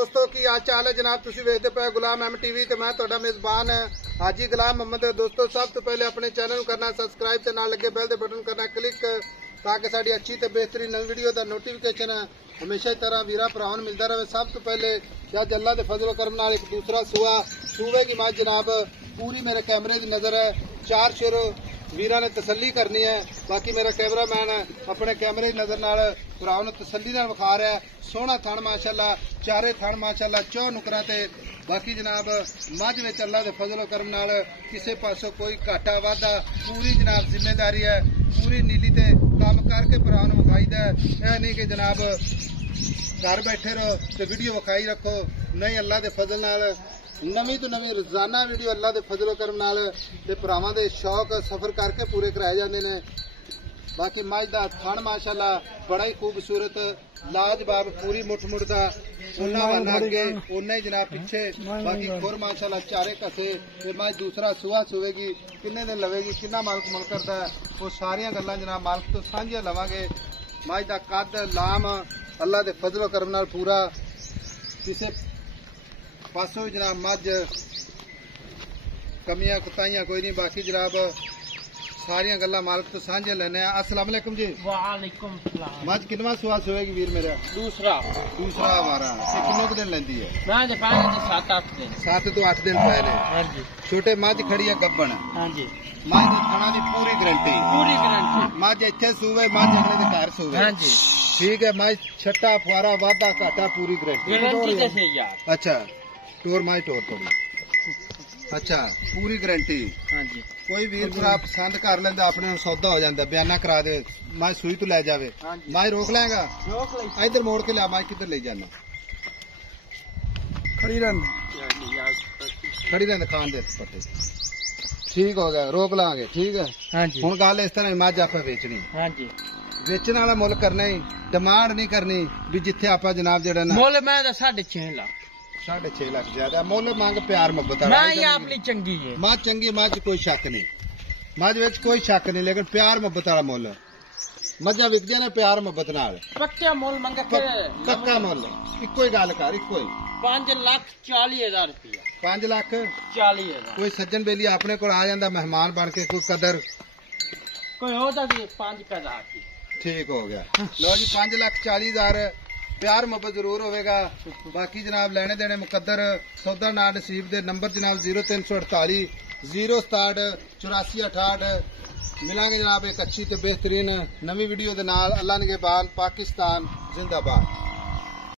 दोस्तों की हाल चाल है जनाब। तुसीं वेखदे पे गुलाम MTV ते मैं तुहाडा मेजबान हाजी गुलाम मोहम्मद। दोस्तों सब तो पहले अपने चैनल को करना सब्सक्राइब ते नाल लगे बेल दे बटन करना क्लिक ताकि साडी अच्छी ते बेहतरीन नवी वीडियो दा नोटिफिकेशन हमेशा की तरह वीरा भरावां नूं मिलदा रहे। सब तो पहले अज अल्लाह दे फजल करम नाल एक दूसरा सूबे की मज जनाब पूरी मेरे कैमरे की नजर है। 4 शुर वीरा ने तसली करनी है। बाकी मेरा कैमरामैन अपने कैमरे की नजर नाल भरावां नूं तसली नाल विखा रहा है। सोहना थण माशाअल्लाह, चारे थण माशाअल्लाह, 4 नुकरां ते। बाकी जनाब मझ विच अल्लाह दे फजल करम नाल किसी पासों कोई घाटा वाधा पूरी जनाब जिम्मेदारी है। पूरी नीली ते काम करके भरावां नूं विखाईदा है। यह नहीं कि जनाब घर बैठे रहो तो वीडियो विखाई रखो, नहीं अल्लाह दे फजल नाल नवी तो नवी रोजाना वीडियो अल्लाह दे फजल करम नाल ते भरावां दे शौक सफर करके पूरे कराए जाते हैं। बाकी मझ दा थण माशाअल्लाह बड़ा ही खूबसूरत लाजवाब, पूरी मुठ मुठ दा उन्ना वाला अगे उन्ना ही जनाब पिछे। बाकी खुर माशाअल्लाह चारे कसे ते मझ दूसरा सुहा सुवेगी, किन्ने दिन लवेगी, किन्ना मालक मन करता है वो सारियां गल्लां जनाब मालक तो सांझियां लवांगे। मझ दा कद लाम अल्लाह दे फजल करम नाल पूरा, किसी पासों भी जनाब मझ कमियां कुताइयां कोई नहीं। बाकी जनाब सारियां गल्लां मालक तो सांझे लेने। अस्सलाम वालेकुम जी। वालेकुम सलाम। मझ कितवा सुहाल सोएगी वीर मेरा? दूसरा हमारा। कितने दिन लेंदी है? 7-8 दिन। 7 तो 8 दिन पए ने। हाँ जी। छोटे मझ खड़ी है गब्बन। हाँ जी। मझ दी खाना दी पूरी गारंटी। मझ इत्थे सूवे, मझ अगले दे घर सूवे। हाँ जी। ठीक है। मझ छट्टा फुआरा वाधा घाटा पूरी गारंटी। अच्छा टोर मझ टोर थोड़ी। अच्छा पूरी गारंटी। हाँ जी। कोई वीर भरा पसंद कर लेंदा अपने सौदा हो जाता, बयाना करा दे मैं सूई तो ले जावे। मैं रोक लेगा इधर मोड़ के लिया। मैं किधर ले जाना? खड़ी रहने खान दे पट्टे। ठीक हो गया, रोक लांगे। ठीक है। हाँ जी। हुण गल इस तरह मझ आप बेचनी। हाँ जी। बेचने वाला मुल करना ही, डिमांड नहीं करनी भी जिथे आप जनाब जड़ा ना मुल मैं 6.5 लाख। 6.5 लाख ज्यादा मुल मंग प्यार मुहब्बत अपनी चंगी है। मझ चंगी, मझ कोई शक नहीं, मझ विच कोई शक नहीं, लेकिन प्यार मुहब्बत वाला मुल। मझां विकदियां ने प्यार मुहब्बत नाल। पक्का मुल मंगा पक्का मुल इको ही गल कर, इको ही 5,40,000 रुपया। 5,40,000। कोई सज्जन बेली अपने को आ जाता मेहमान बन के, कोई कदर कोई होता 5,000 की। ठीक हो गया। लो जी 5,40,000 प्यार मुहब्बत जरूर होगा। बाकी जनाब लेने देने मुकद्दर सौदा ना नसीब दे। नंबर जनाब 0348 067 8468। मिलांगे जनाब एक अच्छी ते बेहतरीन नवी वीडियो दे नाल। अल्लाह निगहबान। पाकिस्तान जिंदाबाद।